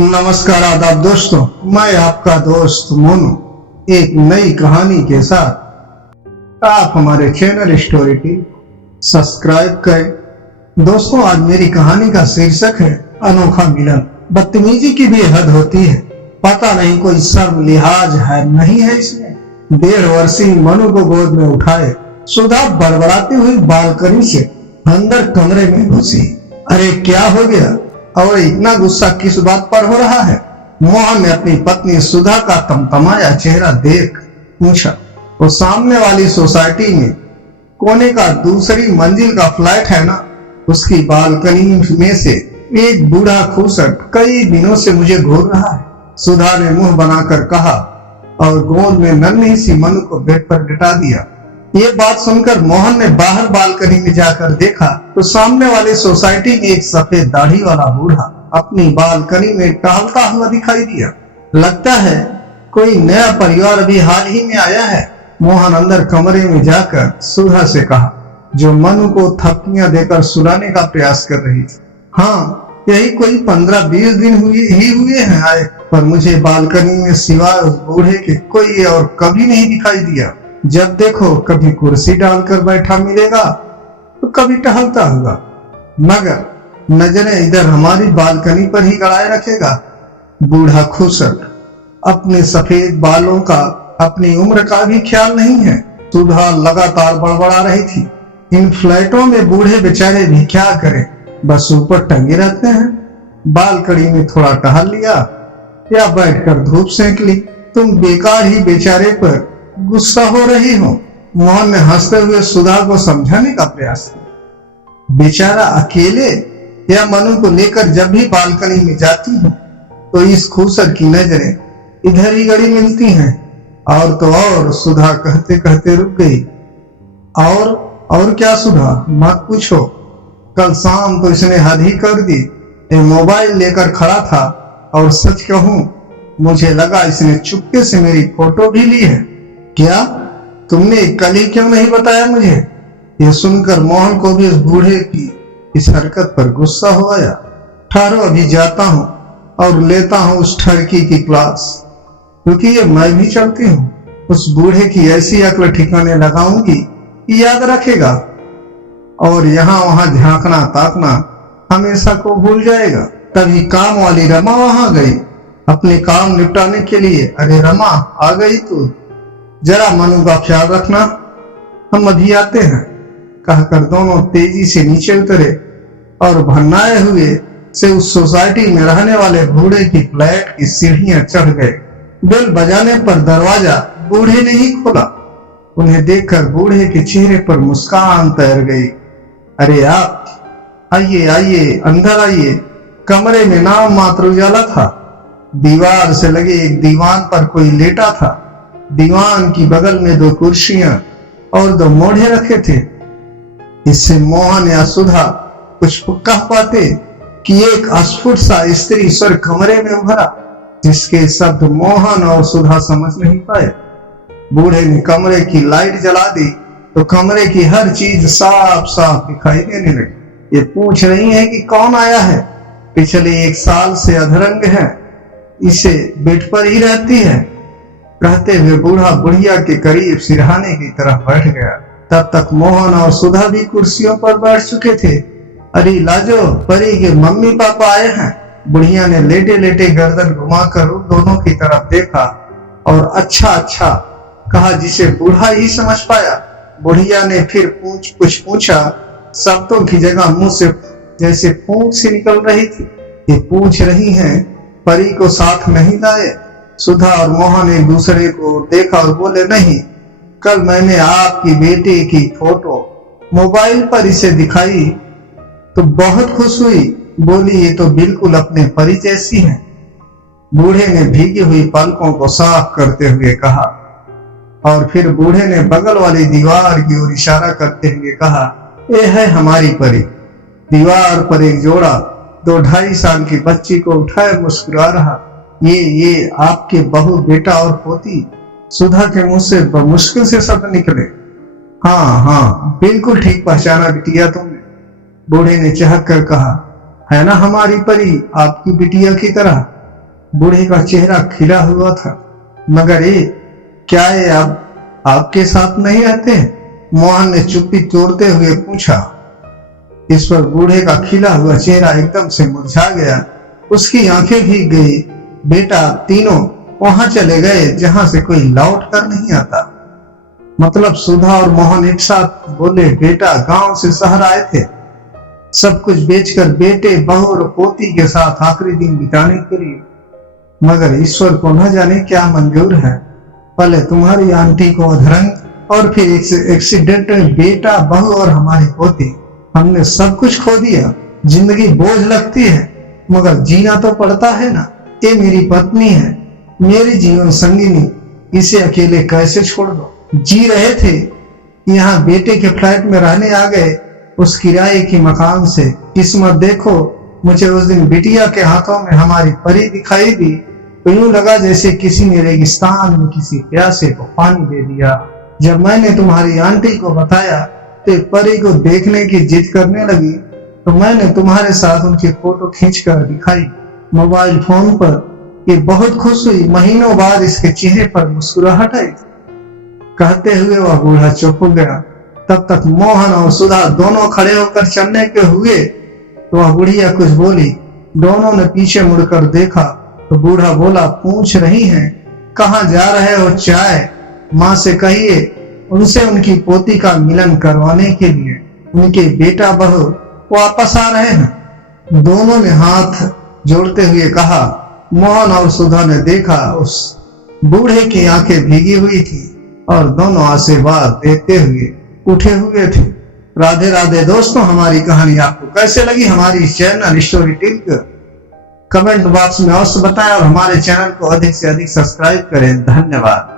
नमस्कार आदाब दोस्तों, मैं आपका दोस्त मोनू एक नई कहानी के साथ आप हमारे चैनल स्टोरी टीवी सब्सक्राइब करें। दोस्तों, आज मेरी कहानी का शीर्षक है अनोखा मिलन। बदतमीजी की भी हद होती है, पता नहीं कोई शर्म लिहाज है नहीं है इसमें। 1.5 वर्षीय मनु को गोद में उठाए सुधा बड़बड़ाती हुई बालकनी से अंदर कमरे में घुसी। अरे क्या हो गया और इतना गुस्सा किस बात पर हो रहा है? मोहन ने अपनी पत्नी सुधा का तमतमाया चेहरा देख पूछा। वो सामने वाली सोसाइटी में कोने का दूसरी मंजिल का फ्लैट है ना, उसकी बालकनी में से एक बूढ़ा खूसट कई दिनों से मुझे घूर रहा है, सुधा ने मुंह बनाकर कहा और गोद में नन्ही सी मनु को बेड पर लिटा दिया। ये बात सुनकर मोहन ने बाहर बालकनी में जाकर देखा तो सामने वाली सोसाइटी में एक सफेद दाढ़ी वाला बूढ़ा अपनी बालकनी में टहलता हुआ दिखाई दिया। लगता है कोई नया परिवार अभी हाल ही में आया है। मोहन अंदर कमरे में जाकर सुधा से कहा, जो मनु को थपकियां देकर सुलाने का प्रयास कर रही थी। हाँ, यही कोई 15-20 दिन हुए हैं आए, पर मुझे बालकनी में सिवाय उस बूढ़े के कोई और कभी नहीं दिखाई दिया। जब देखो कभी कुर्सी डालकर बैठा मिलेगा तो कभी टहलता होगा, मगर नजरें इधर हमारी बालकनी पर ही गड़ाए रखेगा। बूढ़ा खूसट अपने सफेद बालों का अपनी उम्र का भी ख्याल नहीं है। सुधा लगातार बड़बड़ा रही थी, इन फ्लैटों में बूढ़े बेचारे भी क्या करें, बस ऊपर टंगे रहते हैं। बालकनी में थोड़ा टहल लिया या बैठकर धूप सेंक ली, तुम बेकार ही बेचारे पर गुस्सा हो रही हो। मोहन ने हंसते हुए सुधा को समझाने का प्रयास किया। बेचारा अकेले या मनु को लेकर जब भी बालकनी में जाती हूँ तो इस खूसर की नजरें इधर ही गड़ी मिलती हैं। और तो और, सुधा कहते कहते रुक गई। और क्या सुधा, मत पूछो, कल शाम तो इसने हद ही कर दी। मोबाइल लेकर खड़ा था और सच कहूं मुझे लगा इसने चुपके से मेरी फोटो भी ली है। क्या तुमने कल ही क्यों नहीं बताया मुझे? ये सुनकर मोहन को भी उस बूढ़े की इस हरकत पर गुस्सा हो आया। ठहरो, अभी जाता हूँ और लेता हूँ उस ठरकी की क्लास, क्योंकि ये मैं भी चलती हूँ। उस बूढ़े की ऐसी अक्ल ठिकाने लगाऊंगी कि याद रखेगा और यहाँ वहां झांकना ताकना हमेशा को भूल जाएगा। तभी काम वाली रमा वहां गई अपने काम निपटाने के लिए। अरे रमा, आ गई तू, जरा मनु का ख्याल रखना, हम अभी आते हैं, कहकर दोनों तेजी से नीचे उतरे और भन्नाए हुए से उस सोसाइटी में रहने वाले बूढ़े की फ्लैट की सीढ़ियां चढ़ गए। बेल बजाने पर दरवाजा बूढ़े ने ही खोला। उन्हें देखकर बूढ़े के चेहरे पर मुस्कान तैर गई। अरे आप आइए आइए, अंदर आइए। कमरे में नाम मात्र उजाला था। दीवार से लगे एक दीवान पर कोई लेटा था। दीवान की बगल में 2 कुर्सियां और 2 मोढ़े रखे थे। इससे मोहन या सुधा कुछ कह पाते कि एक अस्फुट सा स्त्री स्वर कमरे में उभरा, जिसके शब्द मोहन और सुधा समझ नहीं पाए। बूढ़े ने कमरे की लाइट जला दी तो कमरे की हर चीज साफ साफ दिखाई देने लगी। ये पूछ रही है कि कौन आया है। पिछले 1 साल से अधरंग है, इसे बेड पर ही रहती है, कहते हुए बूढ़ा बुढ़िया के करीब सिरहाने की तरफ बैठ गया। तब तक मोहन और सुधा भी कुर्सियों पर बैठ चुके थे। अरे लाजो, परी के मम्मी पापा आए हैं। बुढ़िया ने लेटे लेटे गर्दन घुमाकर उन दोनों की तरफ देखा और अच्छा कहा, जिसे बूढ़ा ही समझ पाया। बुढ़िया ने फिर कुछ पूछा, शब्दों की जगह मुंह से जैसे फूंक सी निकल रही थी। ये पूछ रही हैं परी को साथ नहीं लाए। सुधा और मोहन एक दूसरे को देखा और बोले, नहीं, कल मैंने आपकी बेटी की फोटो मोबाइल पर इसे दिखाई तो बहुत खुश हुई, बोली ये तो बिल्कुल अपने परी जैसी है। बूढ़े ने भीगी हुई पलकों को साफ करते हुए कहा और फिर बूढ़े ने बगल वाली दीवार की ओर इशारा करते हुए कहा, ये है हमारी परी। दीवार पर एक जोड़ा 2-2.5 साल की बच्ची को उठाए मुस्कुरा रहा। ये आपके बहू, बेटा और पोती। सुधा के मुंह से मुश्किल से शब्द निकले। हाँ, बिल्कुल ठीक पहचाना बिटिया तुमने, बूढ़े ने चहक कर कहा। है ना हमारी परी आपकी बिटिया की तरह? बूढ़े का चेहरा खिला हुआ था। मगर क्या ये अब आपके साथ नहीं रहते? मोहन ने चुप्पी तोड़ते हुए पूछा। इस पर बूढ़े का खिला हुआ चेहरा एकदम से मुरझा गया। उसकी आंखें भीग गई। बेटा, तीनों वहां चले गए जहां से कोई लौट कर नहीं आता। मतलब सुधा और मोहन एक साथ बोले, बेटा गांव से शहर आए थे सब कुछ बेचकर बेटे, बहू और पोती के साथ आखिरी दिन बिताने के लिए। मगर ईश्वर को न जाने क्या मंजूर है। पहले तुम्हारी आंटी को अधरंग और फिर एक्सीडेंट में बेटा, बहू और हमारी पोती, हमने सब कुछ खो दिया। जिंदगी बोझ लगती है मगर जीना तो पड़ता है ना। ये मेरी पत्नी है, मेरी जीवन संगिनी, इसे अकेले कैसे छोड़ दो। जी रहे थे, यहाँ बेटे के फ्लैट में रहने आ गए, उस किराए की मकान से। किस्मत देखो, मुझे उस दिन बिटिया के हाथों में हमारी परी दिखाई दी तो यूं लगा जैसे किसी ने रेगिस्तान में किसी प्यासे को पानी दे दिया। जब मैंने तुम्हारी आंटी को बताया तो परी को देखने की जिद करने लगी तो मैंने तुम्हारे साथ उनकी फोटो खींचकर दिखाई मोबाइल फोन पर। ये बहुत खुश हुई। महीनों बाद इसके चेहरे पर मुस्कुराहट आई। कहते हुए वह बूढ़ा चुप हो गया। तब तक मोहन और सुधा दोनों खड़े होकर चलने के हुए तो वह बुढ़िया कुछ बोली। दोनों ने पीछे मुड़कर देखा तो बूढ़ा बोला, पूछ रही हैं कहाँ जा रहे हो? चाय माँ से कहिए, उनसे उनकी पोती का मिलन करवाने के लिए उनके बेटा बहू वापस आ रहे हैं। दोनों ने हाथ जोड़ते हुए कहा। मोहन और सुधा ने देखा उस बूढ़े की आंखें भीगी हुई थी और दोनों आशीर्वाद देते हुए उठे हुए थे। राधे राधे दोस्तों, हमारी कहानी आपको कैसे लगी? हमारी चैनल स्टोरी टेल को कमेंट बॉक्स में अवश्य बताएं और हमारे चैनल को अधिक से अधिक सब्सक्राइब करें। धन्यवाद।